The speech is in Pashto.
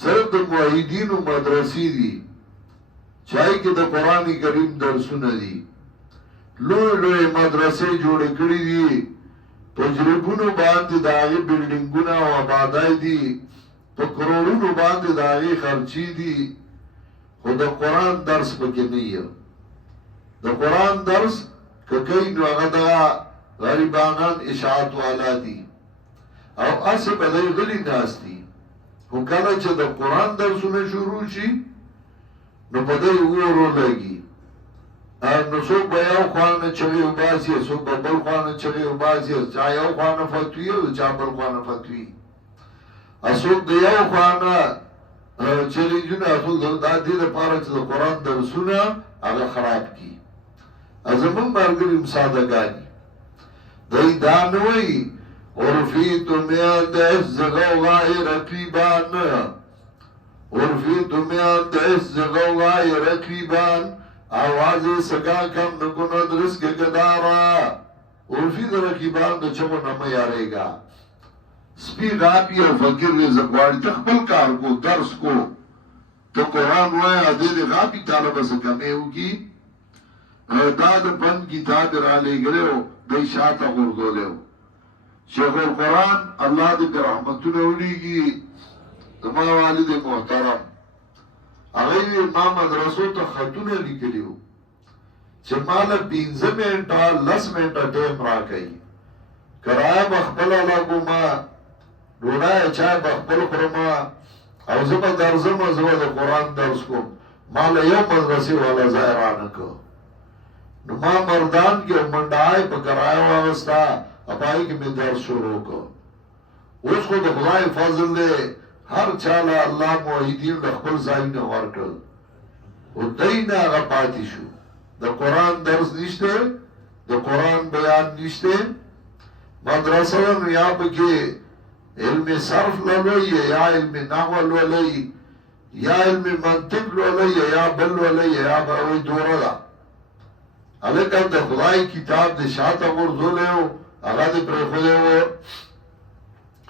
صرف د موحدینو مدرسې دي چای کې د قرآن کریم درسونه دي لوی لوی مدرسې جوړې کړې دي تجربونو باندې د هغې بلډینګونه او آبادای دي په کروڑونو باندې د هغې خرچې دي خو د قرآن درس پکې نه یې د قرآن درس که کوي نو هغه دغه غریبانان اشاعت والا دي او اسې به دی غلي ناست دي خو کله چې د قرآن درسونه شروع شي نو په دی ورو لګي نو څوک به یو خوانه چغې وباسي څوک به بل خوانه چغې وباسي چا یو خوانه فتوي او چا بل خوانه فتوي څوک د یو خوانه چیلنجونه څوک د دې لپاره چې د قرآن درسونه هغه خراب کړي زمونږ ملګري سادهګانې دی دا نه وایي عرفیت میان د عز غوغای رقیبان عرفیت میان د عز غوغای رقیبان آواز سگا کم نکند رزق گدارا عرفی د رقیبان د چمو نمه یاریگا سپی غاپی او فقیر رزقواری تخبل کار کو درس کو تو قرآن وائی عدیل غاپی طالب سکمے ہوگی دا د پن کتاب را لے گلے ہو دی شاعتا غردو لے ہو شیخ القرآن اللہ دی پر رحمتو نولیگی دما والد محترم اغیوی ما مدرسو تا خطونه لکلیو چه مالا 15 منٹا 10 منٹا ٹیم را کئی کرای بخبل لگو ما ڈونای چای بخبل خورما او زبا درزم زبا دا قرآن درس کم مالا یو مدرسی والا زائرانکو نو ما مردان کی منڈائی پا کرای واغستا اپائی که می درس شروع کو اس کو دا خدای فضل دے ہر چالا اللہ موحیدین دا خپل زائن ورکل و دین آغا پاتی شو دا قرآن درس نشتے دا قرآن بیان نشتے مدرسون یا بکی علم صرف لولئی یا علم نحو لولئی یا علم منطق لولئی یا بل لولئی یا باوی دورا دا علیکم دا خدای کتاب دا شاعتا غرزو لے ہو اغا دا پر خودے ہو